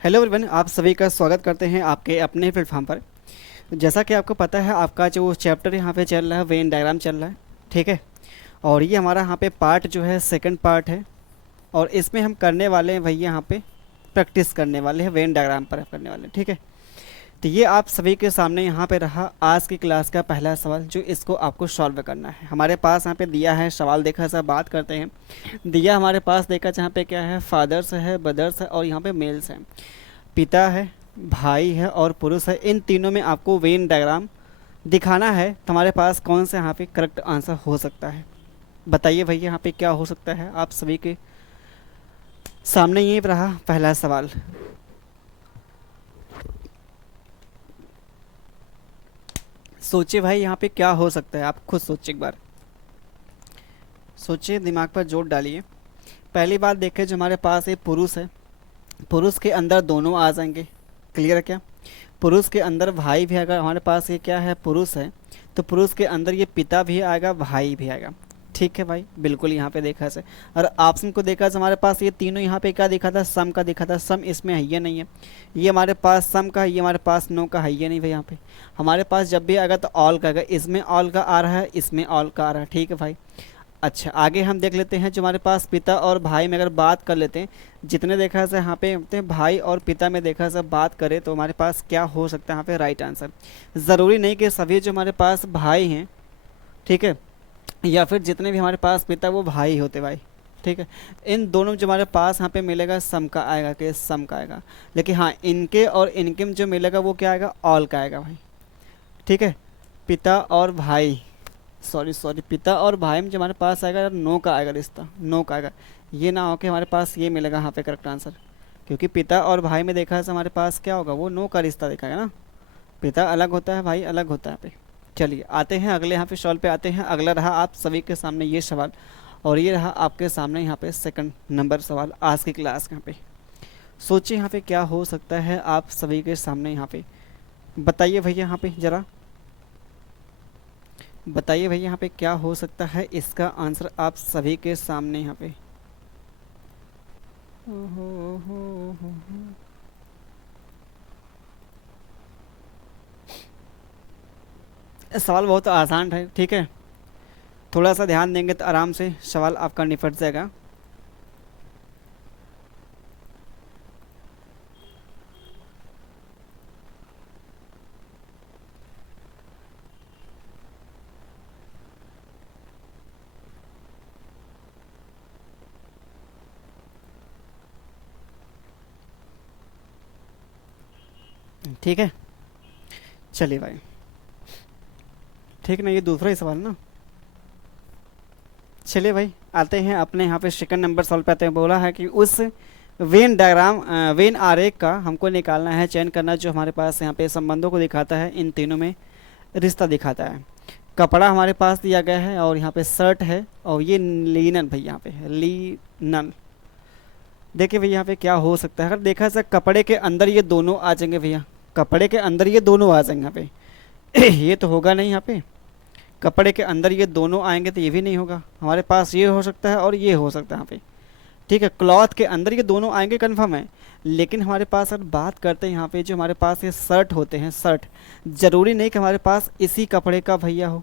Hello everyone, आप सभी का स्वागत करते हैं आपके अपने प्लेटफॉर्म पर। जैसा कि आपको पता है, आपका जो चैप्टर यहाँ पे चल रहा है वेन डायग्राम चल रहा है। ठीक है। और ये हमारा यहाँ पे पार्ट जो है सेकंड पार्ट है। और इसमें हम करने वाले हैं भैया यहाँ पे प्रैक्टिस करने वाले हैं, वेन डायग्राम पर करने वाले हैं। ठीक है। तो ये आप सभी के सामने यहाँ पे रहा आज की क्लास का पहला सवाल, जो इसको आपको सॉल्व करना है। हमारे पास यहाँ पे दिया है सवाल, देखा सब बात करते हैं। दिया हमारे पास देखा जहाँ पे क्या है, फादर्स है, ब्रदर्स है और यहाँ पे मेल्स है। पिता है, भाई है और पुरुष है। इन तीनों में आपको वेन डायग्राम दिखाना है। तो हमारे पास कौन सा यहाँ पे करेक्ट आंसर हो सकता है, बताइए भैया यहाँ पे क्या हो सकता है। आप सभी के सामने ये रहा पहला सवाल। सोचिए भाई यहाँ पे क्या हो सकता है, आप खुद सोचिए एक बार। सोचिए, दिमाग पर जोर डालिए। पहली बात देखें, जो हमारे पास ये पुरुष है, पुरुष के अंदर दोनों आ जाएंगे। क्लियर है क्या? पुरुष के अंदर भाई भी आएगा। हमारे पास ये क्या है, पुरुष है, तो पुरुष के अंदर ये पिता भी आएगा, भाई भी आएगा। ठीक है भाई, बिल्कुल यहाँ पे देखा से। और ऑप्शन को देखा से हमारे पास ये तीनों यहाँ पे क्या दिखा था, सम का दिखा था। सम इसमें है ये नहीं है, ये हमारे पास सम का है, ये हमारे पास नो का है ये नहीं भाई। यहाँ पे हमारे पास जब भी आएगा तो ऑल का आएगा। इसमें ऑल का आ रहा है, इसमें ऑल का आ रहा है। ठीक है भाई। अच्छा, आगे हम देख लेते हैं। जो हमारे पास पिता और भाई में अगर बात कर लेते हैं, जितने देखा से यहाँ पे होते हैं भाई और पिता में देखा से बात करें, तो हमारे पास क्या हो सकता है यहाँ पे राइट आंसर। ज़रूरी नहीं कि सभी जो हमारे पास भाई हैं, ठीक है, या फिर जितने भी हमारे पास पिता वो भाई होते भाई। ठीक है। इन दोनों जो हमारे पास यहाँ पे मिलेगा, सम का आएगा, कि सम का आएगा। लेकिन हाँ, इनके और इनके में जो मिलेगा वो क्या आएगा, ऑल का आएगा भाई। ठीक है। पिता और भाई, सॉरी सॉरी, पिता और भाई में जो हमारे पास आएगा, नो का आएगा, रिश्ता नो का आएगा। ये ना हो कि हमारे पास ये मिलेगा यहाँ पे करेक्ट आंसर, क्योंकि पिता और भाई में देखा है हमारे पास क्या होगा, वो नो का रिश्ता देखा है ना। पिता अलग होता है, भाई अलग होता है पे। चलिए आते हैं अगले यहाँ पे सवाल पे आते हैं। अगला रहा आप सभी के सामने ये सवाल, और ये रहा आपके सामने यहाँ पे सेकंड नंबर सवाल आज की क्लास के यहाँ पे। सोचिए यहाँ पे क्या हो सकता है आप सभी के सामने। यहाँ पे बताइए भैया, यहाँ पे ज़रा बताइए भैया यहाँ पे क्या हो सकता है, इसका आंसर आप सभी के सामने यहाँ पे। सवाल बहुत आसान है। ठीक है, थोड़ा सा ध्यान देंगे तो आराम से सवाल आपका निपट जाएगा। ठीक है, चलिए भाई। ठीक ना, ये दूसरा ही सवाल ना। चलिए भाई, आते हैं अपने यहाँ पे सेकंड नंबर सवाल पे आते हैं। बोला है कि उस वेन डायग्राम, वेन आरेख का हमको निकालना है, चयन करना जो हमारे पास यहाँ पे संबंधों को दिखाता है, इन तीनों में रिश्ता दिखाता है। कपड़ा हमारे पास दिया गया है, और यहाँ पे शर्ट है, और ये लीनन भाई यहाँ पे है, लीनन। देखिए भैया यहाँ पे क्या हो सकता है, अगर देखा जाए कपड़े के अंदर ये दोनों आ जाएंगे भैया, कपड़े के अंदर ये दोनों आ जाएंगे यहाँ पे। ये तो होगा नहीं यहाँ पे। कपड़े के अंदर ये दोनों आएंगे तो ये भी नहीं होगा। हमारे पास ये हो सकता है और ये हो सकता है यहाँ पे। ठीक है, क्लॉथ के अंदर ये दोनों आएंगे कन्फर्म है। लेकिन हमारे पास अगर बात करते हैं यहाँ पे, जो हमारे पास ये शर्ट होते हैं, शर्ट ज़रूरी नहीं कि हमारे पास इसी कपड़े का भैया हो,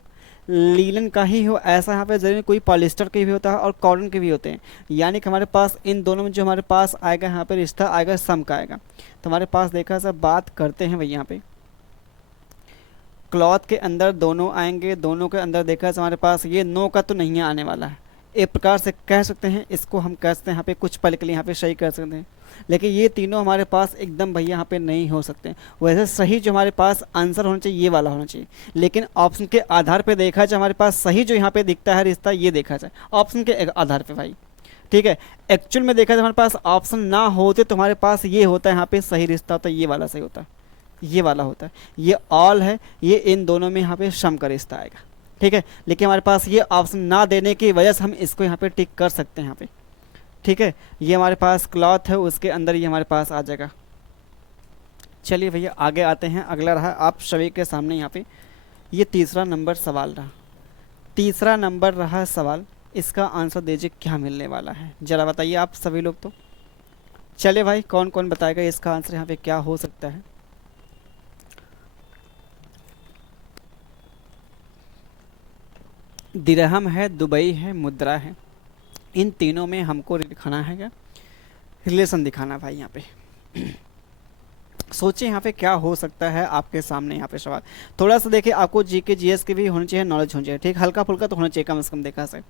लीलन का ही हो ऐसा यहाँ पे ज़रूरी नहीं। कोई पॉलिस्टर के भी होता है और कॉटन के भी होते हैं। यानी कि हमारे पास इन दोनों में जो हमारे पास आएगा यहाँ पे रिश्ता आएगा, सम का आएगा। तो हमारे पास देखा सब बात करते हैं भैया यहाँ पे, क्लॉथ के अंदर दोनों आएंगे, दोनों के अंदर देखा है हमारे पास ये नो का तो नहीं आने वाला है। एक प्रकार से कह सकते हैं इसको, हम कह सकते हैं यहाँ पे कुछ पल के लिए यहाँ पे सही कर सकते हैं। लेकिन ये तीनों हमारे पास एकदम भैया यहाँ पे नहीं हो सकते। वैसे सही जो हमारे पास आंसर होना चाहिए ये वाला होना चाहिए, लेकिन ऑप्शन के आधार पे देखा जाए हमारे पास सही जो यहाँ पे दिखता है रिश्ता, ये देखा जाए ऑप्शन के आधार पे भाई। ठीक है, एक्चुअल में देखा जाए हमारे पास ऑप्शन ना होते तो हमारे पास ये होता है यहाँ पे सही रिश्ता होता है, ये वाला सही होता है, ये वाला होता है। ये ऑल है, ये इन दोनों में यहाँ पे सम का रिश्ता आएगा। ठीक है, लेकिन हमारे पास ये ऑप्शन ना देने की वजह से हम इसको यहाँ पे टिक कर सकते हैं यहाँ पे। ठीक है, ये हमारे पास क्लॉथ है, उसके अंदर ये हमारे पास आ जाएगा। चलिए भैया आगे आते हैं। अगला रहा आप सभी के सामने यहाँ पे, ये तीसरा नंबर सवाल रहा। तीसरा नंबर रहा सवाल, इसका आंसर दीजिए क्या मिलने वाला है, ज़रा बताइए आप सभी लोग। तो चले भाई, कौन कौन बताएगा इसका आंसर यहाँ पे क्या हो सकता है। दिरहम है, दुबई है, मुद्रा है, इन तीनों में हमको दिखाना है क्या, रिलेशन दिखाना भाई यहाँ पे। सोचिए यहाँ पे क्या हो सकता है आपके सामने यहाँ पे सवाल। थोड़ा सा देखिए, आपको जीके जीएस के भी होने चाहिए, नॉलेज होनी चाहिए, ठीक, हल्का फुल्का तो होना चाहिए कम से कम देखा से।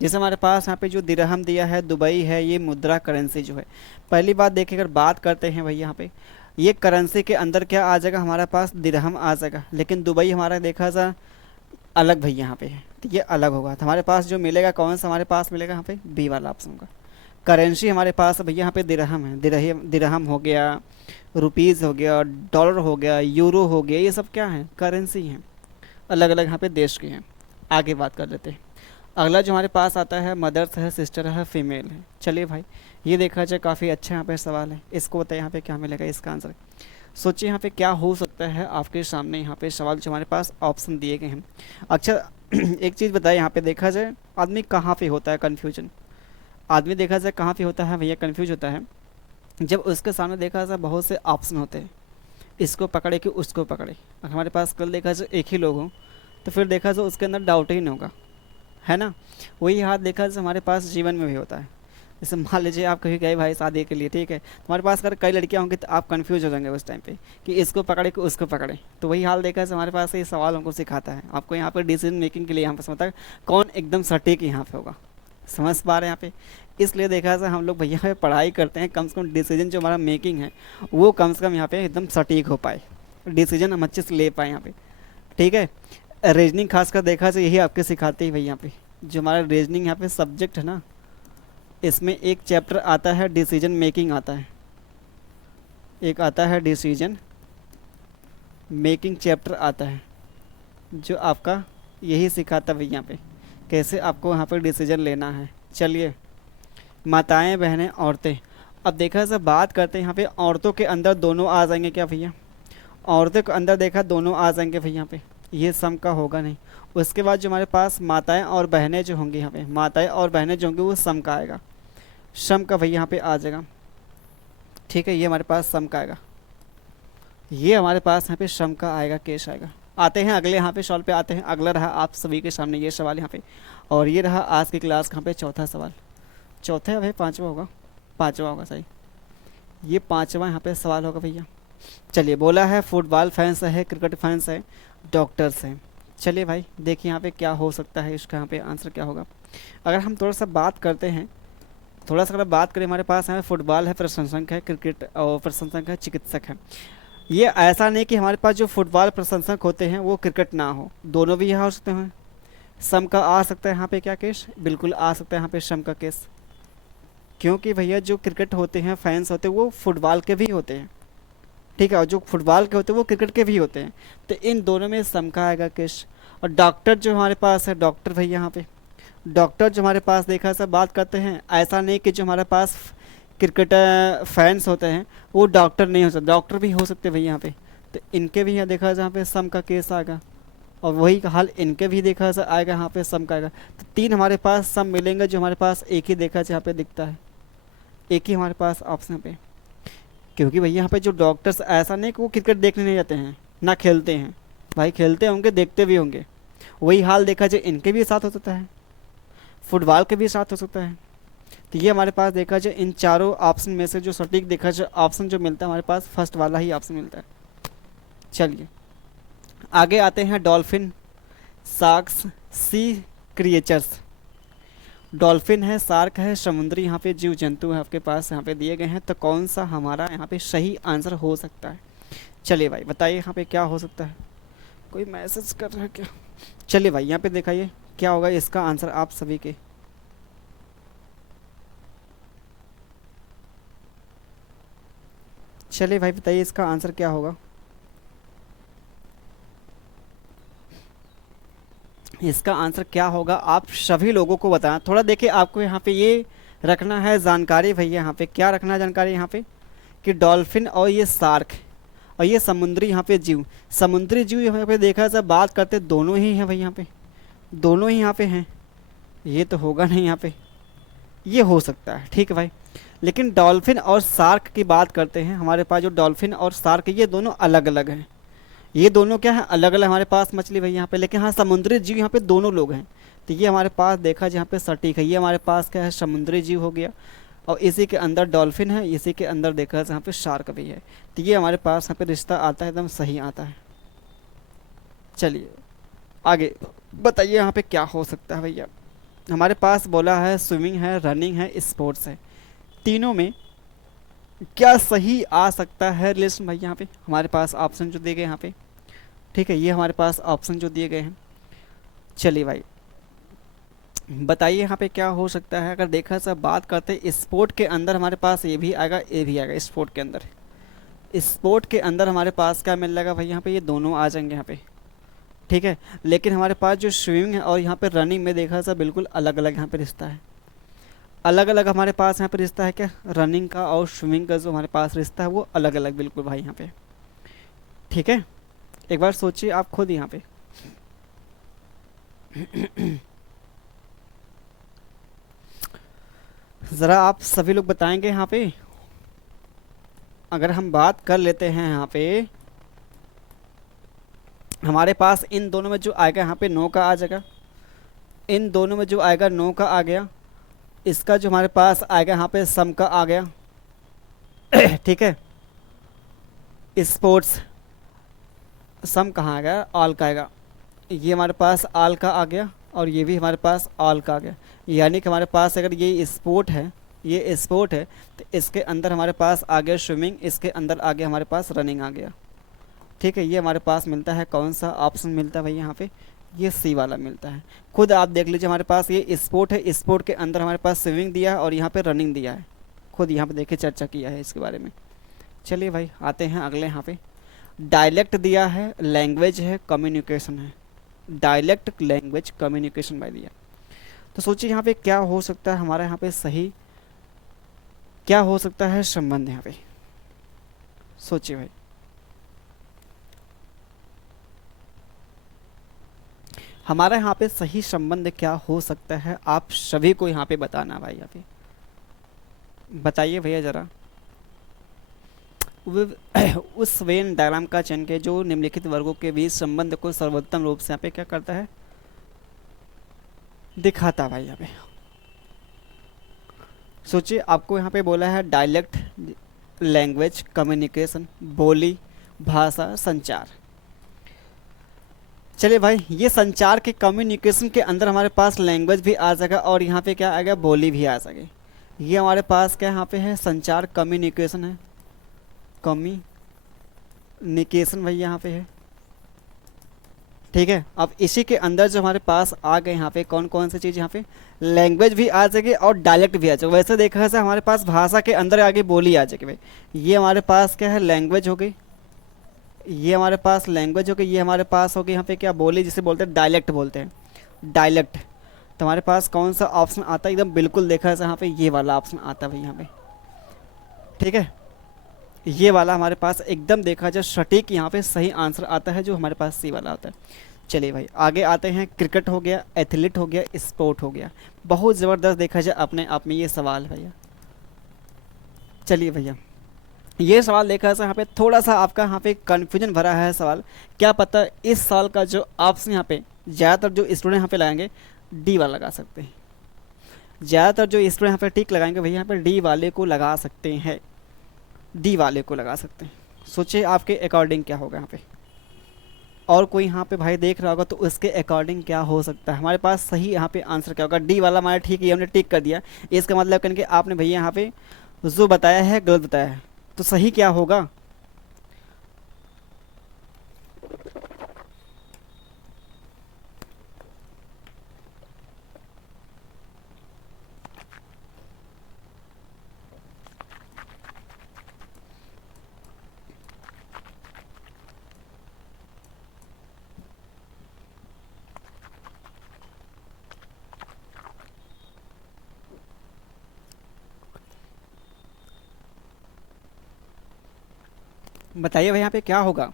जैसे हमारे पास यहाँ पे जो दिरहम दिया है, दुबई है, ये मुद्रा करेंसी जो है। पहली बात देखिए, अगर बात करते हैं भाई यहाँ पे, ये करेंसी के अंदर क्या आ जाएगा हमारे पास, दिरहम आ जाएगा, लेकिन दुबई हमारा देखा जा अलग भाई यहाँ पे है, तो ये अलग होगा। तो हमारे पास जो मिलेगा कौन सा हमारे पास मिलेगा यहाँ पे, बी वाला ऑप्शन का। करेंसी हमारे पास भैया यहाँ पे दिरहम है, दिरहम दिरहम हो गया, रुपीज़ हो गया, डॉलर हो गया, यूरो हो गया, ये सब क्या है, करेंसी हैं, अलग अलग यहाँ पे देश के हैं। आगे बात कर लेते हैं। अगला जो हमारे पास आता है, मदर्स है, सिस्टर है, फीमेल है। चलिए भाई, ये देखा जाए काफ़ी अच्छा यहाँ पे सवाल है, इसको बताइए यहाँ पे क्या मिलेगा इसका आंसर। सोचिए यहाँ पे क्या हो सकता है आपके सामने यहाँ पे सवाल जो हमारे पास ऑप्शन दिए गए हैं। अच्छा, एक चीज़ बताइए, यहाँ पे देखा जाए आदमी कहाँ पे होता है कन्फ्यूजन, आदमी देखा जाए कहाँ पे होता है भैया कन्फ्यूज होता है, जब उसके सामने देखा जाए बहुत से ऑप्शन होते हैं, इसको पकड़े कि उसको पकड़े। अगर हमारे पास कल देखा जाए एक ही लोग हों, तो फिर देखा जाए उसके अंदर डाउट ही नहीं होगा, है ना। वही हाथ देखा जाए हमारे पास जीवन में भी होता है। जैसे मान लीजिए आप कहीं गए भाई शादी के लिए, ठीक है, हमारे पास अगर कई लड़कियां होंगी तो आप कंफ्यूज हो जाएंगे उस टाइम पे कि इसको पकड़े कि उसको पकड़े। तो वही हाल देखा जाए हमारे पास ये सवाल हमको सिखाता है, आपको यहाँ पर डिसीजन मेकिंग के लिए यहाँ पर समझता है कौन एकदम सटीक यहाँ पे होगा, समझ पा रहे हैं यहाँ पे। इसलिए देखा जाए हम लोग भैया पे पढ़ाई करते हैं, कम से कम डिसीजन जो हमारा मेकिंग है वो कम से कम यहाँ पे एकदम सटीक हो पाए, डिसीजन हम अच्छे से ले पाए यहाँ पे, ठीक है। रीजनिंग खासकर देखा जाए यही आपके सिखाते ही भाई यहाँ पे, जो हमारा रीजनिंग यहाँ पे सब्जेक्ट है ना, इसमें एक चैप्टर आता है डिसीजन मेकिंग आता है, एक आता है डिसीजन मेकिंग चैप्टर आता है, जो आपका यही सिखाता है भाई यहाँ पे कैसे आपको यहाँ पर डिसीजन लेना है। चलिए, माताएं, बहनें, औरतें। अब देखा जाए बात करते हैं यहाँ पे, औरतों के अंदर दोनों आ जाएंगे क्या भैया, औरतों के अंदर देखा दोनों आ जाएंगे भैया यहाँ पे, ये सम का होगा नहीं। उसके बाद जो हमारे पास माताएं और बहनें जो होंगी यहाँ पे, माताएं और बहनें जो होंगी वो सम का आएगा, सम का भैया यहाँ पे आ जाएगा, ठीक है। ये हमारे पास सम का आएगा, ये हमारे पास यहाँ पे सम का आएगा, केस आएगा। आते हैं अगले यहाँ पे सवाल पे आते हैं। अगला रहा आप सभी के सामने ये सवाल यहाँ पे, और ये रहा आज की क्लास का यहाँ पे चौथा सवाल, चौथा है भाई, पाँचवा होगा, पाँचवा होगा सही, ये पाँचवा यहाँ पे सवाल होगा भैया। चलिए, बोला है फुटबॉल फैंस है, क्रिकेट फैंस है, डॉक्टर्स हैं। चलिए भाई देखिए यहाँ पे क्या हो सकता है, इसका यहाँ पे आंसर क्या होगा। अगर हम थोड़ा सा बात करते हैं, थोड़ा सा अगर बात करें, हमारे पास है फुटबॉल है, प्रशंसक है, क्रिकेट और प्रशंसक है, चिकित्सक है। ये ऐसा नहीं कि हमारे पास जो फुटबॉल प्रशंसक होते हैं वो क्रिकेट ना हो, दोनों भी यहाँ हो सकते हैं। सम का आ सकता है यहाँ पे क्या केस, बिल्कुल आ सकता है यहाँ पे सम का केस, क्योंकि भैया जो क्रिकेट होते हैं फैंस होते हैं वो फुटबॉल के भी होते हैं, ठीक है, और जो फुटबॉल के होते हैं वो क्रिकेट के भी होते हैं, तो इन दोनों में सम का आएगा केस। और डॉक्टर जो हमारे पास है, डॉक्टर भैया यहाँ पे, डॉक्टर जो हमारे पास देखा सब बात करते हैं, ऐसा नहीं कि जो हमारे पास क्रिकेट फैंस होते हैं वो डॉक्टर नहीं हो सकते, डॉक्टर भी हो सकते भैया यहाँ पे, तो इनके भी यहाँ देखा जहाँ पे सम का केस आएगा, और वही हाल इनके भी देखा आएगा यहाँ पे सम का आएगा। तो तीन हमारे पास सम मिलेंगे, जो हमारे पास एक ही देखा यहाँ पे दिखता है, एक ही हमारे पास ऑप्शन पे, क्योंकि भैया यहाँ पे जो डॉक्टर्स ऐसा नहीं कि वो क्रिकेट देखने नहीं जाते हैं ना खेलते हैं, भाई खेलते होंगे, देखते भी होंगे, वही हाल देखा जाए इनके भी साथ हो सकता है, फुटबॉल के भी साथ हो सकता है। तो ये हमारे पास देखा जाए इन चारों ऑप्शन में से जो सटीक देखा जाए ऑप्शन जो मिलता है हमारे पास फर्स्ट वाला ही ऑप्शन मिलता है। चलिए आगे आते हैं, dolphin, sharks, sea creatures. Dolphin है, शार्क है, समुद्री यहाँ पे जीव जंतु है आपके पास यहाँ पे दिए गए हैं, तो कौन सा हमारा यहाँ पे सही आंसर हो सकता है। चलिए भाई बताइए यहाँ पे क्या हो सकता है, कोई मैसेज कर रहा है क्या। चलिए भाई यहाँ पे दिखाइए क्या होगा इसका आंसर आप सभी के। चलिए भाई बताइए इसका आंसर क्या होगा। इसका आंसर क्या होगा आप सभी लोगों को बताना। थोड़ा देखिए आपको यहाँ पे ये रखना है जानकारी भैया, यहाँ पे क्या रखना है जानकारी यहाँ पे कि डॉल्फिन और ये शार्क और ये समुद्री यहाँ पे जीव, समुद्री जीव यहाँ पे देखा जाए बात करते दोनों ही हैं भाई, यहाँ पे दोनों ही यहाँ पे हैं, ये तो होगा नहीं यहाँ पे, ये हो सकता है, ठीक है भाई। लेकिन डॉल्फिन और शार्क की बात करते हैं, हमारे पास जो डॉल्फिन और शार्क ये दोनों अलग अलग हैं। ये दोनों क्या है, अलग अलग हमारे पास मछली भाई यहाँ पे। लेकिन हाँ, समुद्री जीव यहाँ पे दोनों लोग हैं। तो ये हमारे पास देखा जहाँ पे सटीक है, ये हमारे पास क्या है, समुद्री जीव हो गया। और इसी के अंदर डॉल्फिन है, इसी के अंदर देखा जाए यहाँ पे शार्क भी है। तो ये हमारे पास यहाँ पे रिश्ता आता है, एकदम सही आता है। चलिए आगे बताइए यहाँ पे क्या हो सकता है भैया। हमारे पास बोला है स्विमिंग है, रनिंग है, स्पोर्ट्स है। तीनों में क्या सही आ सकता है लिस्ट भाई। यहाँ पे हमारे पास ऑप्शन जो दिए गए यहाँ पे, ठीक है, ये हमारे पास ऑप्शन जो दिए गए हैं। चलिए भाई बताइए यहाँ पे क्या हो सकता है। अगर देखा सब बात करते हैं स्पोर्ट के अंदर, हमारे पास ये भी आएगा, ये भी आएगा। स्पोर्ट के अंदर, स्पोर्ट के अंदर हमारे पास क्या मिल जाएगा भाई, यहाँ पे ये दोनों आ जाएंगे यहाँ पे, ठीक है। लेकिन हमारे पास जो स्विमिंग है और यहाँ पे रनिंग में देखा सब बिल्कुल अलग अलग यहाँ पे रिश्ता है। अलग अलग हमारे पास यहाँ पे रिश्ता है क्या, रनिंग का और स्विमिंग का जो हमारे पास रिश्ता है वो अलग अलग बिल्कुल भाई यहाँ पे, ठीक है। एक बार सोचिए आप खुद यहाँ पे। ज़रा आप सभी लोग बताएंगे यहाँ पे। अगर हम बात कर लेते हैं यहाँ पे, हमारे पास इन दोनों में जो आएगा यहाँ पे नो का आ जाएगा। इन दोनों में जो आएगा नो का आ गया। इसका जो हमारे पास आएगा यहाँ पे सम का आ गया, ठीक है। स्पोर्ट्स सम कहाँ आ गया, ऑल का आएगा। ये हमारे पास ऑल का आ गया और ये भी हमारे पास ऑल का आ गया। यानी कि हमारे पास अगर ये स्पोर्ट है, ये स्पोर्ट है, तो इसके अंदर हमारे पास आ गया स्विमिंग, इसके अंदर आ गया हमारे पास रनिंग आ गया, ठीक है। ये हमारे पास मिलता है, कौन सा ऑप्शन मिलता है भाई यहाँ पे, ये सी वाला मिलता है। खुद आप देख लीजिए, हमारे पास ये स्पोर्ट है, स्पोर्ट के अंदर हमारे पास स्विमिंग दिया है और यहाँ पे रनिंग दिया है। खुद यहाँ पे देखिए चर्चा किया है इसके बारे में। चलिए भाई आते हैं अगले यहाँ पे। डायलेक्ट दिया है, लैंग्वेज है, कम्युनिकेशन है। डायलेक्ट, लैंग्वेज, कम्युनिकेशन भाई दिया। तो सोचिए यहाँ पे क्या हो सकता है हमारा यहाँ पे सही, क्या हो सकता है संबंध यहाँ पे, सोचिए भाई। हमारा यहाँ पे सही संबंध क्या हो सकता है, आप सभी को यहाँ पे बताना भाई। यहाँ पे बताइए भैया ज़रा। उस वेन डायग्राम का चयन के जो निम्नलिखित वर्गों के बीच संबंध को सर्वोत्तम रूप से यहाँ पे क्या करता है, दिखाता भाई। यहाँ पे सोचिए, आपको यहाँ पे बोला है डायलेक्ट, लैंग्वेज, कम्युनिकेशन, बोली, भाषा, संचार। चलिए भाई, ये संचार के कम्युनिकेशन के अंदर हमारे पास लैंग्वेज भी आ जाएगा और यहाँ पे क्या आएगा, बोली भी आ सके। ये हमारे पास क्या यहाँ पे है, संचार, कम्युनिकेशन है, कम्युनिकेशन भाई यहाँ पे है, ठीक है। अब इसी के अंदर जो हमारे पास आ गए यहाँ पे कौन कौन सी चीज़, यहाँ पे लैंग्वेज भी आ जाएगी और डायलेक्ट भी आ जाएगा। वैसे देखा जाए हमारे पास भाषा के अंदर आगे बोली आ जाएगी भाई। ये हमारे पास क्या है, लैंग्वेज हो गई। ये हमारे पास लैंग्वेज हो गई। ये हमारे पास हो गई यहाँ पे क्या, बोली, जिसे बोलते हैं डायलेक्ट बोलते हैं, डायलेक्ट। तो हमारे पास कौन सा ऑप्शन आता है, एकदम बिल्कुल देखा जाए यहाँ पे ये वाला ऑप्शन आता है भाई यहाँ पे, ठीक है। ये वाला हमारे पास एकदम देखा जाए सटीक यहाँ पे सही आंसर आता है, जो हमारे पास सी वाला आता है। चलिए भाई आगे आते हैं। क्रिकेट हो गया, एथलीट हो गया, स्पोर्ट हो गया। बहुत ज़बरदस्त देखा जाए अपने आप में ये सवाल है भैया। चलिए भैया, ये सवाल देखा जाए यहाँ पे थोड़ा सा आपका यहाँ पे कन्फ्यूजन भरा है सवाल। क्या पता इस साल का जो ऑप्शन यहाँ पे ज़्यादातर जो स्टूडेंट यहाँ पे लगाएंगे डी वाला लगा सकते हैं। ज़्यादातर जो स्टूडेंट यहाँ पे टिक लगाएंगे भैया यहाँ पे डी वाले को लगा सकते हैं, डी वाले को लगा सकते हैं। सोचिए आपके अकॉर्डिंग क्या होगा यहाँ पे, और कोई यहाँ पे भाई देख रहा होगा तो उसके अकॉर्डिंग क्या हो सकता है। हमारे पास सही यहाँ पे आंसर क्या होगा, डी वाला हमारा ठीक है, हमने टिक कर दिया। इसका मतलब कहेंगे आपने भैया यहाँ पे जो बताया है गलत बताया है, तो सही क्या होगा। बताइए भाई यहाँ पे क्या होगा।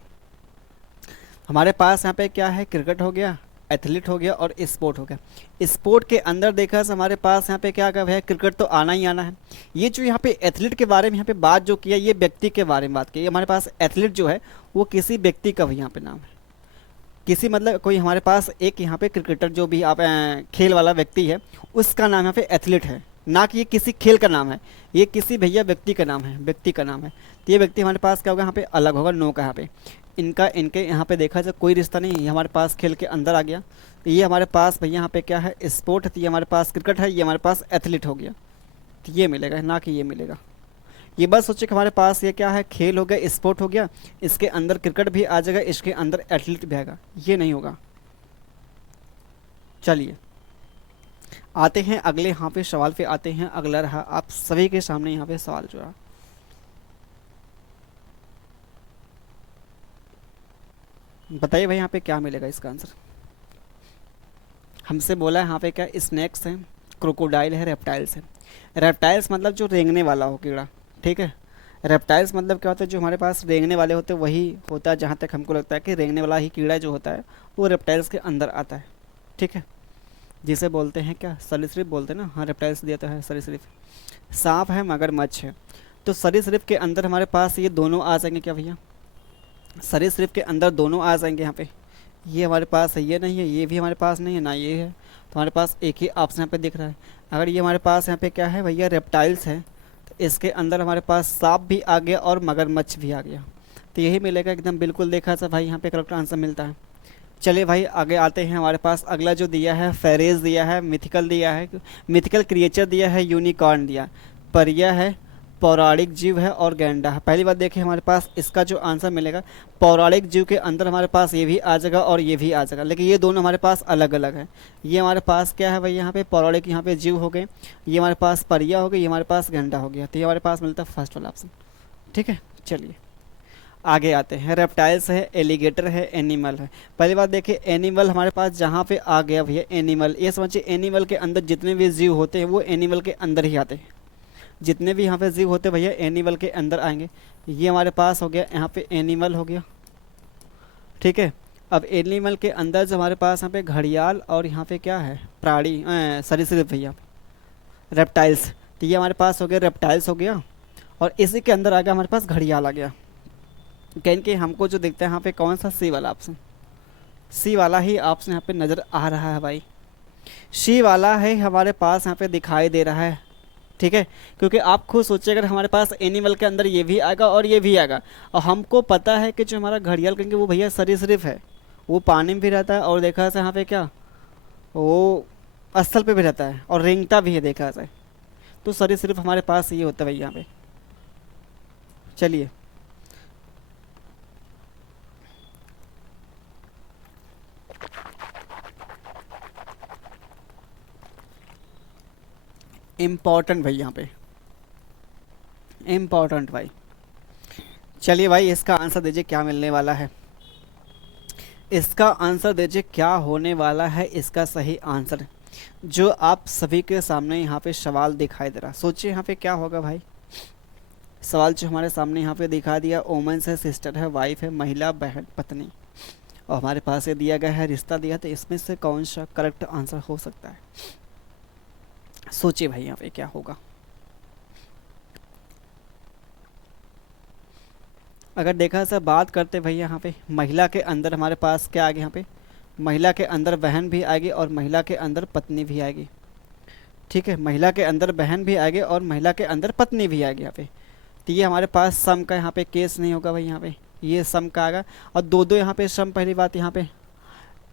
हमारे पास यहाँ पे क्या है, क्रिकेट हो गया, एथलीट हो गया और स्पोर्ट हो गया। स्पोर्ट के अंदर देखा से हमारे पास यहाँ पे क्या क्या है, क्रिकेट तो आना ही आना है। ये जो यहाँ पे एथलीट के बारे में यहाँ पे बात जो किया, ये व्यक्ति के बारे में बात की। हमारे पास एथलीट जो है वो किसी व्यक्ति का भी यहाँ पे नाम है, किसी मतलब कोई हमारे पास एक यहाँ पे क्रिकेटर जो भी आप खेल वाला व्यक्ति है उसका नाम यहाँ पे एथलीट है, ना कि ये किसी खेल का नाम है, ये किसी भैया व्यक्ति का नाम है, व्यक्ति का नाम है। तो ये व्यक्ति हमारे पास क्या होगा यहाँ पे, अलग होगा, नो का यहाँ पे इनका इनके यहाँ पे देखा जाए कोई रिश्ता नहीं है, ये हमारे पास खेल के अंदर आ गया। तो ये हमारे पास भैया यहाँ पे क्या है, स्पोर्ट है, तो ये हमारे पास क्रिकेट है, ये हमारे पास एथलीट हो गया। तो ये मिलेगा, ना कि ये मिलेगा। ये बस सोचे कि हमारे पास ये क्या है, खेल हो गया, स्पोर्ट हो गया, इसके अंदर क्रिकेट भी आ जाएगा, इसके अंदर एथलीट भी आएगा, ये नहीं होगा। चलिए आते हैं अगले यहाँ पे सवाल पे आते हैं। अगला रहा आप सभी के सामने यहाँ पे सवाल जो रहा, बताइए भाई यहाँ पे क्या मिलेगा इसका आंसर। हमसे बोला है यहाँ पे क्या, स्नैक्स है, क्रोकोडाइल है, रेप्टाइल्स है। रेप्टाइल्स मतलब जो रेंगने वाला हो कीड़ा, ठीक है। रेप्टाइल्स मतलब क्या होता है, जो हमारे पास रेंगने वाले होते हैं वही होता है, जहाँ तक हमको लगता है कि रेंगने वाला ही कीड़ा जो होता है वो रेप्टाइल्स के अंदर आता है, ठीक है। जिसे बोलते हैं क्या, सरीसृप बोलते हैं ना, हाँ रेप्टाइल्स दिया तो है सरीसृप। सांप है, मगरमच्छ है। तो सरीसृप के अंदर हमारे पास ये दोनों आ जाएंगे क्या भैया, सरीसृप के अंदर दोनों आ जाएंगे यहाँ पे। ये हमारे पास है, ये नहीं है, ये भी हमारे पास नहीं है, ना ये है, तो हमारे पास एक ही ऑप्शन यहाँ पे दिख रहा है। अगर ये हमारे पास यहाँ पे क्या है भैया, रेप्टाइल्स है, तो इसके अंदर हमारे पास सांप भी आ गया और मगरमच्छ भी आ गया, तो यही मिलेगा एकदम बिल्कुल। देखा था भाई यहाँ पे करेक्ट आंसर मिलता है। चलिए भाई आगे आते हैं। हमारे पास अगला जो दिया है, फेरेज दिया है, मिथिकल दिया है, मिथिकल क्रिएचर दिया है, यूनिकॉर्न दिया, परिया है, पौराणिक जीव है और गैंडा है। पहली बात देखें हमारे पास इसका जो आंसर मिलेगा, पौराणिक जीव के अंदर हमारे पास ये भी आ जाएगा और ये भी आ जाएगा, लेकिन ये दोनों हमारे पास अलग अलग है। ये हमारे पास क्या है भाई, यहाँ पे पौराणिक यहाँ पे जीव हो गए, ये हमारे पास परिया हो गई, ये हमारे पास गैंडा हो गया, तो ये हमारे पास मिलता है फर्स्ट वाला ऑप्शन, ठीक है। चलिए आगे आते हैं। रेप्टाइल्स है, एलिगेटर है, एनिमल है। पहली बात देखिए, एनिमल हमारे पास जहाँ पे आ गया भैया, एनिमल, ये समझिए एनिमल के अंदर जितने भी जीव होते हैं वो एनिमल के अंदर ही आते हैं, जितने भी यहाँ पे जीव होते हैं भैया एनिमल के अंदर आएंगे। ये हमारे पास हो गया यहाँ पे एनिमल हो गया, ठीक है। अब एनिमल के अंदर जो हमारे पास यहाँ पे घड़ियाल और यहाँ पे क्या है, प्राणी सरीसृप भैया, रेप्टाइल्स, तो ये हमारे पास हो गया रेप्टाइल्स हो गया, और इसी के अंदर आ गया हमारे पास घड़ियाल आ गया। कहें कि हमको जो दिखता है यहाँ पे कौन सा, सी वाला ऑप्शन, सी वाला ही ऑप्शन यहाँ पे नज़र आ रहा है भाई, सी वाला है हमारे पास यहाँ पे दिखाई दे रहा है, ठीक है। क्योंकि आप खुद सोचिए, अगर हमारे पास एनिमल के अंदर ये भी आएगा और ये भी आएगा, और हमको पता है कि जो हमारा घड़ियाल कहेंगे वो भैया सरीसृप है, वो पानी में भी रहता है और देखा जाए यहाँ पे क्या, वो स्थल पे भी रहता है और रेंगता भी है देखा जाए, तो सरीसृप हमारे पास ये होता है भाई यहाँ पे। चलिए इम्पॉर्टेंट भाई यहाँ पे, इम्पॉर्टेंट भाई। चलिए भाई इसका आंसर दीजिए क्या मिलने वाला है, इसका आंसर दीजिए क्या होने वाला है इसका सही आंसर, जो आप सभी के सामने यहाँ पे सवाल दिखाई दे रहा। सोचिए यहाँ पे क्या होगा भाई, सवाल जो हमारे सामने यहाँ पे दिखा दिया, ओमेंस है, सिस्टर है, वाइफ है, महिला, बहन, पत्नी, और हमारे पास ये दिया गया है रिश्ता दिया, तो इसमें से कौन सा करेक्ट आंसर हो सकता है। सोचिए भाई यहाँ पे क्या होगा। अगर देखा जाए बात करते भाई यहाँ पे महिला के अंदर हमारे पास क्या आएगी, यहाँ पे महिला के अंदर बहन भी आएगी और महिला के अंदर पत्नी भी आएगी, ठीक है। महिला के अंदर बहन भी आएगी और महिला के अंदर पत्नी भी आएगी यहाँ पे, तो ये हमारे पास सम का यहाँ पे केस नहीं होगा भाई, यहाँ पे ये सम का आएगा, और दो दो यहाँ पे सम। पहली बात यहाँ पे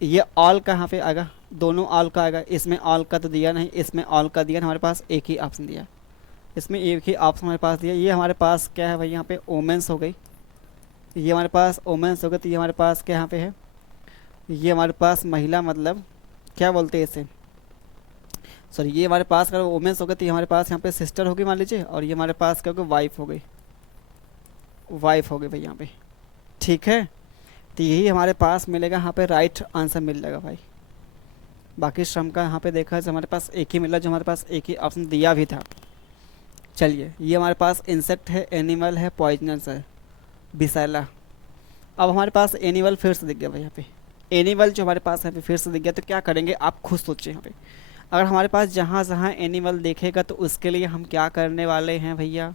ये ऑल का यहाँ पे आएगा, दोनों ऑल का आएगा, इसमें ऑल का तो दिया नहीं, इसमें ऑल का दिया, हमारे पास एक ही ऑप्शन दिया, इसमें एक ही ऑप्शन हमारे पास दिया। ये हमारे पास क्या है भाई, यहाँ पे ओमेंस हो गई, ये हमारे पास ओमेंस हो गई, तो ये हमारे पास क्या यहाँ पे है, ये हमारे पास महिला, मतलब क्या बोलते हैं इसे, सॉरी, ये हमारे पास अगर वोमेंस हो गए तो ये हमारे पास यहाँ पे सिस्टर होगी मान लीजिए, और ये हमारे पास क्या होगी, वाइफ हो गई, वाइफ हो गई भाई यहाँ पे, ठीक है। तो यही हमारे पास मिलेगा यहाँ पे, राइट आंसर मिल जाएगा भाई। बाकी श्रम का यहाँ पे देखा है हमारे पास एक ही मिला, जो हमारे पास एक ही ऑप्शन दिया भी था। चलिए ये हमारे पास इंसेक्ट है, एनिमल है, पॉइजनस है, बिसैला। अब हमारे पास एनिमल फिर से दिख गया भाई यहाँ पे, एनिमल जो हमारे पास यहाँ पे फिर से दिख गया, तो क्या करेंगे आप खुद सोचिए यहाँ पे। अगर हमारे पास जहाँ जहाँ एनिमल देखेगा तो उसके लिए हम क्या करने वाले हैं भैया,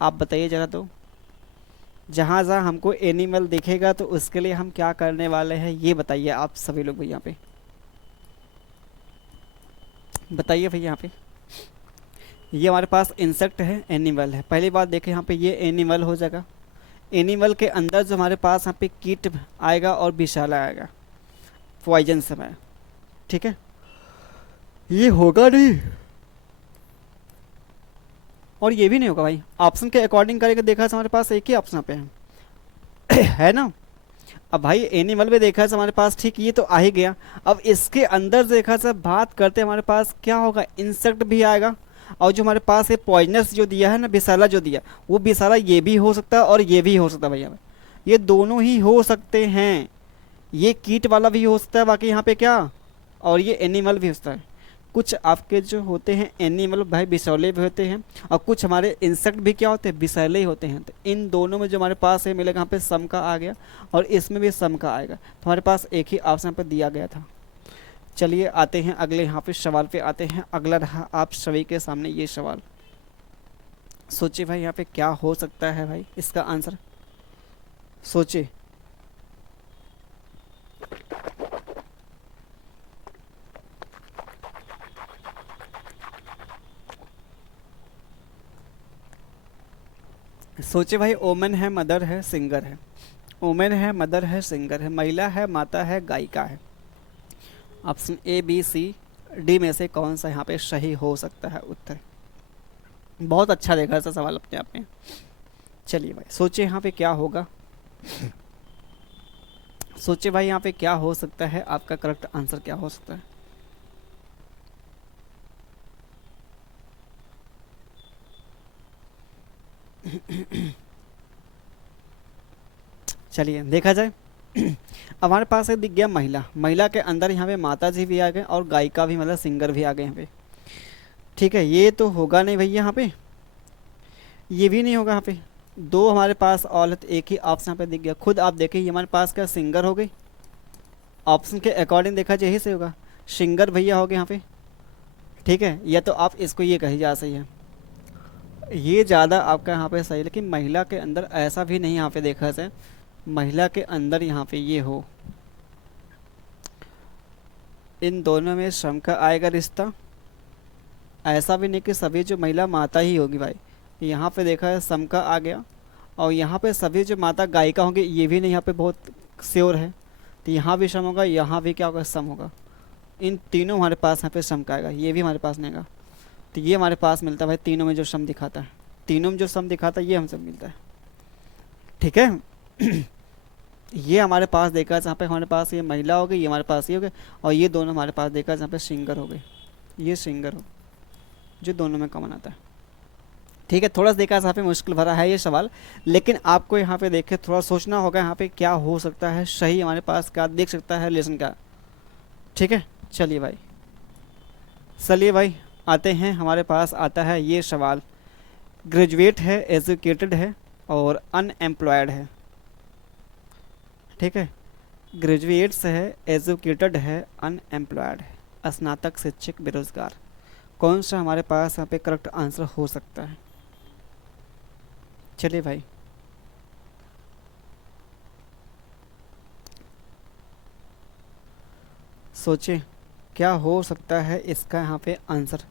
आप बताइए ज़रा। तो जहाँ जहाँ हमको एनिमल दिखेगा तो उसके लिए हम क्या करने वाले हैं, ये बताइए आप सभी लोग भैया यहाँ पे, बताइए भैया यहाँ पे। ये हमारे पास इंसेक्ट है, एनिमल है। पहली बात देखें यहाँ पे, ये एनिमल हो जाएगा। एनिमल के अंदर जो हमारे पास यहाँ पे कीट आएगा और विषैला आएगा, पॉइजन समय, ठीक है। ये होगा नहीं और ये भी नहीं होगा भाई। ऑप्शन के अकॉर्डिंग करेंगे, देखा हमारे पास एक ही ऑप्शन पे है है ना। अब भाई एनिमल में देखा है हमारे पास, ठीक, ये तो आ ही गया। अब इसके अंदर देखा से बात करते हमारे पास क्या होगा, इंसेक्ट भी आएगा। और जो हमारे पास ये पॉइजनस जो दिया है ना, विषैला जो दिया, वो विषैला ये भी हो सकता है और ये भी हो सकता है भैया, ये दोनों ही हो सकते हैं। ये कीट वाला भी हो सकता है, बाकी यहाँ पे क्या, और ये एनिमल भी हो सकता है। कुछ आपके जो होते हैं एनिमल भाई विषैले भी होते हैं, और कुछ हमारे इंसेक्ट भी क्या होते हैं, विषैले ही होते हैं। तो इन दोनों में जो हमारे पास है मिलेगा, यहाँ पे सम का आ गया और इसमें भी सम का आएगा। तो हमारे पास एक ही ऑप्शन पर दिया गया था। चलिए आते हैं अगले यहाँ पे सवाल पे आते हैं। अगला रहा आप सभी के सामने ये सवाल, सोचिए भाई यहाँ पे क्या हो सकता है भाई इसका आंसर, सोचिए। सोचिए भाई, ओमन है, मदर है, सिंगर है। ओमेन है, मदर है, सिंगर है, महिला है, माता है, गायिका है। Option A B C D में से कौन सा यहाँ पे सही हो सकता है उत्तर। बहुत अच्छा देखा ऐसा सवाल अपने आप में। चलिए भाई सोचिए यहाँ पे क्या होगा, सोचिए भाई यहाँ पे क्या हो सकता है, आपका करेक्ट आंसर क्या हो सकता है। चलिए देखा जाए। अब हमारे पास है दिख गया महिला, महिला के अंदर यहाँ पे माता जी भी आ गए और गायिका भी, मतलब सिंगर भी आ गए यहाँ पे, ठीक है। ये तो होगा नहीं भैया यहाँ पे, ये भी नहीं होगा यहाँ पे। दो हमारे पास औरत, एक ही ऑप्शन यहाँ पे दिख गया। खुद आप देखें, ये हमारे पास क्या सिंगर हो गई, ऑप्शन के अकॉर्डिंग देखा जाए यही से होगा, सिंगर भैया हो गए यहाँ पे, ठीक है। या तो आप इसको ये कही जा सही है, ये ज़्यादा आपका यहाँ पे सही है। लेकिन महिला के अंदर ऐसा भी नहीं यहाँ पे देखा जाए, महिला के अंदर यहाँ पे ये हो, इन दोनों में श्रम का आएगा रिश्ता। ऐसा भी नहीं कि सभी जो महिला माता ही होगी भाई, यहाँ पे देखा है सम का आ गया। और यहाँ पे सभी जो माता गायिका होंगी, ये भी नहीं यहाँ पे बहुत श्योर है। तो यहाँ भी सम होगा, यहाँ भी क्या होगा, सम होगा। इन तीनों हमारे पास यहाँ पे सम का आएगा, ये भी हमारे पास नहीं आएगा। तो ये हमारे पास मिलता है भाई, तीनों में जो सम दिखाता है, तीनों में जो सम दिखाता है ये हमसे मिलता है, ठीक है। ये हमारे पास देखा जहाँ पे हमारे पास ये महिला हो गई, ये हमारे पास ये हो गए, और ये दोनों हमारे पास देखा जहाँ पे सिंगर हो गए, ये सिंगर हो, जो दोनों में कॉमन आता है, ठीक है। थोड़ा सा देखा यहाँ पे मुश्किल भरा है ये सवाल, लेकिन आपको यहाँ पे देखे थोड़ा सोचना होगा यहाँ पे क्या हो सकता है सही, हमारे पास क्या देख सकता है लेसन का, ठीक है। चलिए भाई, चलिए भाई आते हैं, हमारे पास आता है ये सवाल, ग्रेजुएट है, एजुकेटेड है और अनएम्प्लॉयड है, ठीक है। ग्रेजुएट्स है, एजुकेटेड है, अनएम्प्लॉयड है, स्नातक, शिक्षक, बेरोजगार। कौन सा हमारे पास यहाँ पे करेक्ट आंसर हो सकता है। चलिए भाई, सोचिए क्या हो सकता है इसका यहाँ पे आंसर।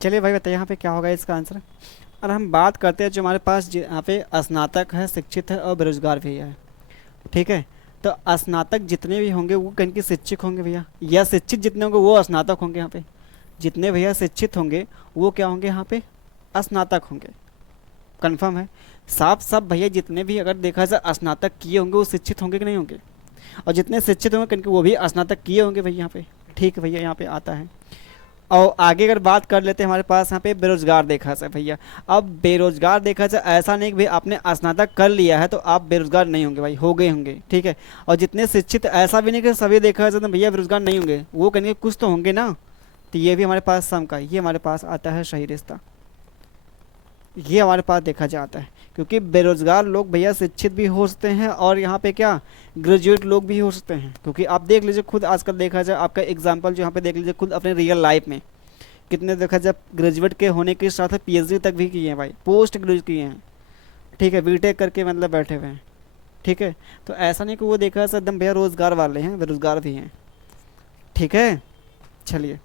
चलिए भाई बताइए यहाँ पे क्या होगा इसका आंसर। और हम बात करते हैं जो हमारे पास यहाँ पे स्नातक है, शिक्षित है और बेरोजगार भी है, ठीक है। तो स्नातक जितने भी होंगे वो कहीं के शिक्षक होंगे भैया, या शिक्षित जितने होंगे वो स्नातक होंगे। यहाँ पे जितने भैया शिक्षित होंगे वो क्या होंगे, यहाँ पे स्नातक होंगे, कंफर्म है? साफ साफ भैया जितने भी अगर देखा जाए स्नातक किए होंगे वो शिक्षित होंगे कि नहीं होंगे? और जितने शिक्षित होंगे क्योंकि वो भी स्नातक किए होंगे भैया यहाँ पे। ठीक है भैया, यहाँ पे आता है। और आगे अगर बात कर लेते हैं हमारे पास यहाँ पे बेरोजगार देखा जाए भैया। अब बेरोजगार देखा जाए ऐसा नहीं कि भाई आपने स्नातक कर लिया है तो आप बेरोजगार नहीं होंगे भाई, हो गए होंगे, ठीक है। और जितने शिक्षित ऐसा भी नहीं कि सभी देखा जाए तो भैया बेरोजगार नहीं होंगे, वो कहेंगे कुछ तो होंगे ना। तो ये भी हमारे पास सम का, ये हमारे पास आता है सही रिश्ता, ये हमारे पास देखा जाता है। क्योंकि बेरोजगार लोग भैया शिक्षित भी हो सकते हैं और यहाँ पे क्या ग्रेजुएट लोग भी हो सकते हैं। क्योंकि आप देख लीजिए खुद आजकल देखा जाए आपका एग्जाम्पल जो यहाँ पे देख लीजिए खुद अपने रियल लाइफ में कितने देखा जाए ग्रेजुएट के होने के साथ पीएचडी तक भी किए हैं भाई, पोस्ट ग्रेजुएट किए हैं, ठीक है, बीटेक करके मतलब बैठे हुए हैं, ठीक है। तो ऐसा नहीं कि वो देखा जाए एकदम भैया रोजगार वाले हैं, बेरोजगार भी हैं, ठीक है। चलिए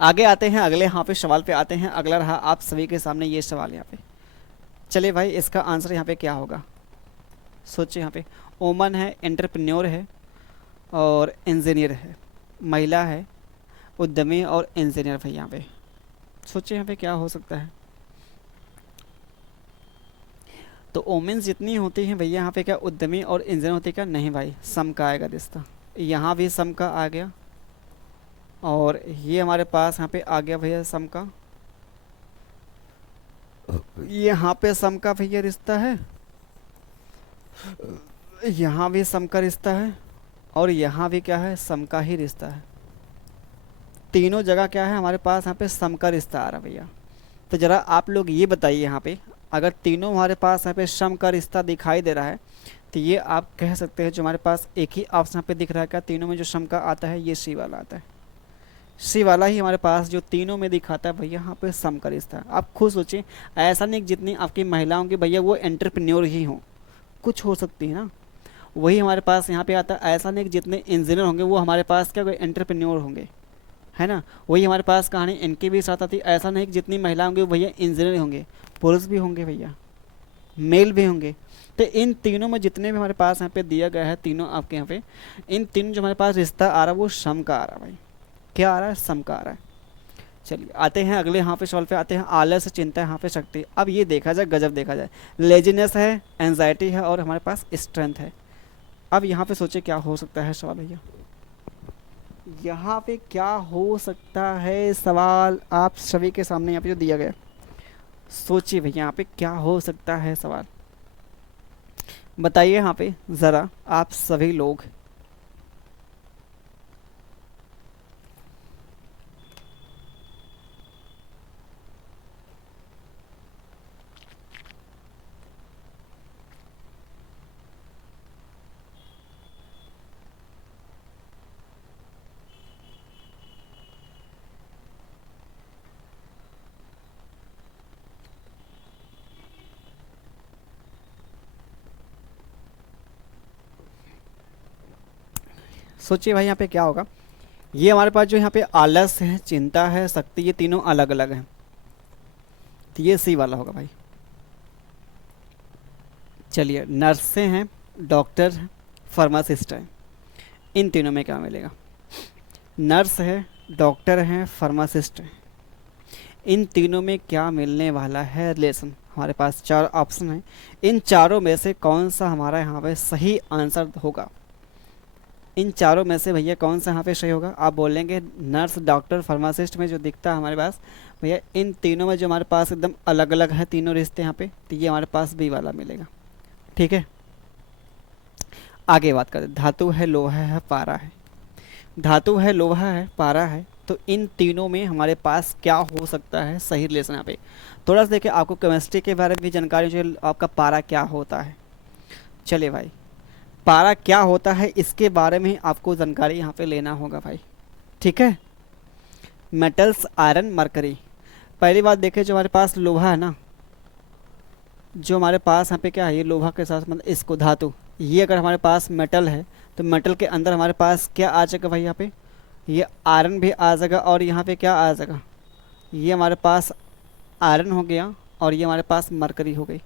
आगे आते हैं, अगले यहाँ पे सवाल पे आते हैं। अगला रहा आप सभी के सामने ये सवाल यहाँ पे। चलिए भाई इसका आंसर यहाँ पे क्या होगा, सोचिए। यहाँ पे ओमन है, एंटरप्रेन्योर है और इंजीनियर है, महिला है, उद्यमी और इंजीनियर भाई। यहाँ पे सोचिए यहाँ पे क्या हो सकता है। तो ओमेंस जितनी होती हैं भैया यहाँ पे क्या उद्यमी और इंजीनियर होती क्या? नहीं भाई, सम का आएगा रिश्ता। यहाँ भी सम का आ गया और ये हमारे पास यहाँ पे आ गया भैया सम का, यहाँ पे सम का भैया रिश्ता है, यहाँ भी सम का रिश्ता है और यहाँ भी क्या है सम का ही रिश्ता है। तीनों जगह क्या है हमारे पास यहाँ पे सम का रिश्ता आ रहा है भैया। तो ज़रा आप लोग ये बताइए यहाँ पे अगर तीनों हमारे पास यहाँ पे सम का रिश्ता दिखाई दे रहा है तो ये आप कह सकते हैं जो हमारे पास एक ही ऑप्शन यहाँ पे दिख रहा है क्या तीनों में जो सम का आता है ये सी वाला आता है। सी वाला ही हमारे पास जो तीनों में दिखाता है भैया यहाँ पे सम का रिश्ता है। आप खुद सोचिए, ऐसा नहीं जितनी आपकी महिलाओं की भैया वो एंटरप्रेन्योर ही हों, कुछ हो सकती है ना, वही हमारे पास यहाँ पे आता है। ऐसा नहीं कि जितने इंजीनियर होंगे वो हमारे पास क्या एंटरप्रेन्योर होंगे, है ना, वही हमारे पास कहानी इनके भी साथ आती। ऐसा नहीं कि जितनी महिला होंगी भैया इंजीनियर होंगे, पुरुष भी होंगे भैया, मेल भी होंगे। तो इन तीनों में जितने भी हमारे पास यहाँ पे दिया गया है तीनों आपके यहाँ पे, इन तीनों जो हमारे पास रिश्ता आ रहा है वो सम का आ रहा है भाई। क्या आ रहा है? सम का आ रहा है। चलिए आते हैं अगले यहाँ पे सवाल पे आते हैं। आलस, चिंता, यहाँ पे शक्ति। अब ये देखा जाए गजब देखा जाए, लेजीनेस है, एंजाइटी है और हमारे पास स्ट्रेंथ है। अब यहाँ पे सोचिए क्या हो सकता है सवाल भैया, यहाँ पे क्या हो सकता है सवाल आप सभी के सामने यहाँ पे जो दिया गया। सोचिए भैया यहाँ पे क्या हो सकता है सवाल, बताइए यहाँ पे ज़रा आप सभी लोग। सोचिए भाई यहाँ पे क्या होगा। ये हमारे पास जो यहाँ पे आलस है, चिंता है, शक्ति, ये तीनों अलग अलग हैं, तो ये सी वाला होगा भाई। चलिए नर्सें हैं, डॉक्टर हैं, फार्मासिस्ट हैं, इन तीनों में क्या मिलेगा? नर्स है, डॉक्टर हैं, फार्मासिस्ट हैं, इन तीनों में क्या मिलने वाला है रिलेशन? हमारे पास चार ऑप्शन हैं, इन चारों में से कौन सा हमारा यहाँ पे सही आंसर होगा? इन चारों में से भैया कौन सा यहाँ पे सही होगा? आप बोलेंगे नर्स, डॉक्टर, फार्मासिस्ट में जो दिखता है हमारे पास भैया इन तीनों में जो हमारे पास एकदम अलग अलग है तीनों रिश्ते यहाँ पे, तो ये हमारे पास बी वाला मिलेगा, ठीक है। आगे बात करते, धातु है, लोहा है, पारा है। धातु है, लोहा है, पारा है, तो इन तीनों में हमारे पास क्या हो सकता है सही रिलेशन? यहाँ पे थोड़ा सा देखिए, आपको केमिस्ट्री के बारे में भी जानकारी चाहिए, आपका पारा क्या होता है। चलिए भाई पारा क्या होता है इसके बारे में आपको जानकारी यहाँ पे लेना होगा भाई, ठीक है। Metals, iron, mercury. पहली बात देखें जो हमारे पास लोहा है ना, जो हमारे पास यहाँ पे क्या है, ये लोहा के साथ मतलब इसको धातु, ये अगर हमारे पास मेटल है तो मेटल के अंदर हमारे पास क्या आ जाएगा भाई? यहाँ पे ये आयरन भी आ जाएगा और यहाँ पे क्या आ जाएगा? ये हमारे पास आयरन हो गया और ये हमारे पास मरकरी हो गई।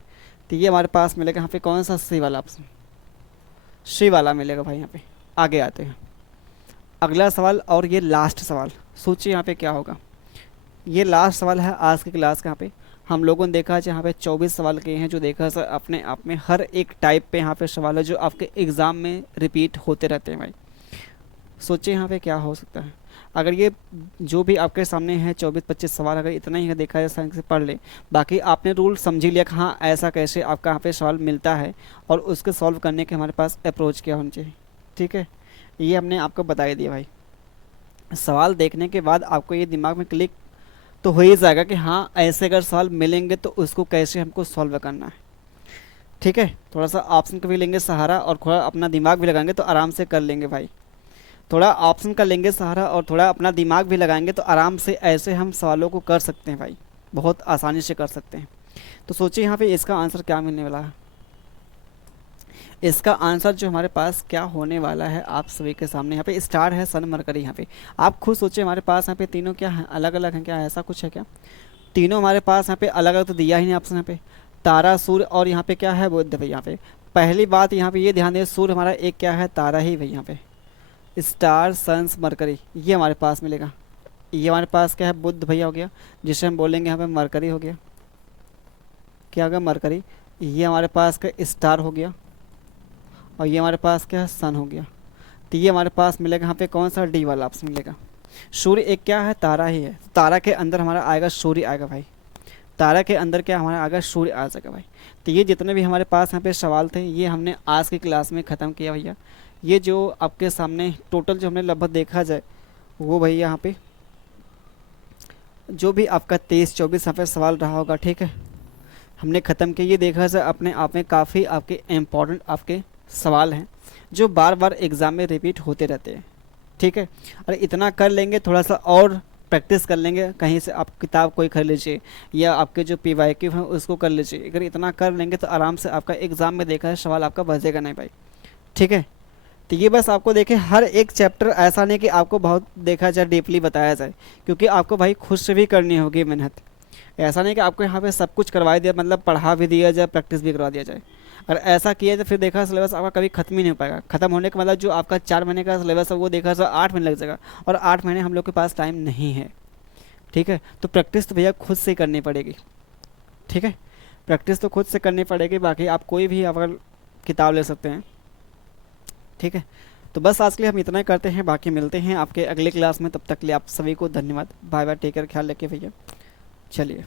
तो ये हमारे पास मिलेगा यहाँ पे कौन सा? सी वाला ऑप्शन, सी वाला मिलेगा भाई यहाँ पे। आगे आते हैं अगला सवाल और ये लास्ट सवाल। सोचिए यहाँ पे क्या होगा। ये लास्ट सवाल है आज की क्लास का। यहाँ पे हम लोगों ने देखा है यहाँ पे 24 सवाल किए हैं, जो देखा सर अपने आप में हर एक टाइप पे यहाँ पे सवाल है जो आपके एग्ज़ाम में रिपीट होते रहते हैं भाई। सोचिए यहाँ पे क्या हो सकता है। अगर ये जो भी आपके सामने है 24-25 सवाल, अगर इतना ही देखा जाए साइंस से पढ़ ले, बाकी आपने रूल समझ ही लिया कि हाँ ऐसा कैसे आपका यहाँ पे सवाल मिलता है और उसके सॉल्व करने के हमारे पास अप्रोच क्या होना चाहिए। ठीक है, ये हमने आपको बता ही दिया भाई। सवाल देखने के बाद आपको ये दिमाग में क्लिक तो हो ही जाएगा कि हाँ ऐसे अगर सवाल मिलेंगे तो उसको कैसे हमको सॉल्व करना है। ठीक है, थोड़ा सा ऑप्शन का भी लेंगे सहारा और थोड़ा अपना दिमाग भी लगाएंगे तो आराम से कर लेंगे भाई। थोड़ा ऑप्शन का लेंगे सहारा और थोड़ा अपना दिमाग भी लगाएंगे तो आराम से ऐसे हम सवालों को कर सकते हैं भाई, बहुत आसानी से कर सकते हैं। तो सोचिए यहाँ पे इसका आंसर क्या मिलने वाला है। इसका आंसर जो हमारे पास क्या होने वाला है आप सभी के सामने, यहाँ पे स्टार है, सन, मरकरी। यहाँ पे आप खुद सोचिए हमारे पास यहाँ पे तीनों क्या है, अलग अलग हैं क्या, ऐसा कुछ है क्या? तीनों हमारे पास यहाँ पे अलग अलग तो दिया ही नहीं ऑप्शन। यहाँ पे तारा, सूर्य और यहाँ पे क्या है, बुध भाई। यहाँ पे पहली बात यहाँ पे ये ध्यान दें, सूर्य हमारा एक क्या है, तारा ही भाई। यहाँ पे स्टार, सन्स, मरकरी ये हमारे पास मिलेगा। ये हमारे पास क्या है, बुध भैया हो गया, जिसे हम बोलेंगे यहाँ पे मरकरी हो गया। क्या हो गया, मरकरी। ये हमारे पास का स्टार हो गया और ये हमारे पास क्या है, सन हो गया। तो ये हमारे पास मिलेगा यहाँ पे कौन सा, डी वाला ऑप्शन मिलेगा। सूर्य एक क्या है, तारा ही है, तारा के अंदर हमारा आएगा सूर्य आएगा भाई। तारा के अंदर क्या हमारा आएगा, सूर्य आ जाएगा भाई। तो ये जितने भी हमारे पास यहाँ पे सवाल थे ये हमने आज की क्लास में ख़त्म किया भैया। ये जो आपके सामने टोटल जो हमने लगभग देखा जाए वो भैया यहाँ पे जो भी आपका 23-24 यहाँ पे सवाल रहा होगा, ठीक है, हमने ख़त्म किया। ये देखा जाए अपने आप में काफ़ी आपके इम्पोर्टेंट आपके सवाल हैं जो बार बार एग्ज़ाम में रिपीट होते रहते हैं। ठीक है, और इतना कर लेंगे, थोड़ा सा और प्रैक्टिस कर लेंगे, कहीं से आप किताब कोई खरीद लीजिए या आपके जो PYQ हैं उसको कर लीजिए। अगर इतना कर लेंगे तो आराम से आपका एग्ज़ाम में देखा है सवाल आपका बचेगा नहीं भाई। ठीक है, तो ये बस आपको देखें हर एक चैप्टर ऐसा नहीं कि आपको बहुत देखा जाए डीपली बताया जाए, क्योंकि आपको भाई खुद से भी करनी होगी मेहनत। ऐसा नहीं कि आपको यहाँ पे सब कुछ करवा दिया, मतलब पढ़ा भी दिया जाए, प्रैक्टिस भी करवा दिया जाए। अगर ऐसा किया तो फिर देखा सिलेबस आपका कभी खत्म ही नहीं हो पाएगा। खत्म होने का मतलब जो आपका 4 महीने का सिलेबस है वो देखा तो 8 महीने लग जाएगा, और 8 महीने हम लोग के पास टाइम नहीं है। ठीक है, तो प्रैक्टिस तो भैया खुद से करनी पड़ेगी। ठीक है, प्रैक्टिस तो खुद से करनी पड़ेगी, बाकी आप कोई भी अगर किताब ले सकते हैं। ठीक है, तो बस आज के लिए हम इतना ही करते हैं, बाकी मिलते हैं आपके अगले क्लास में। तब तक के लिए आप सभी को धन्यवाद, बाय बाय, टेक केयर, ख्याल रखिए भैया। चलिए।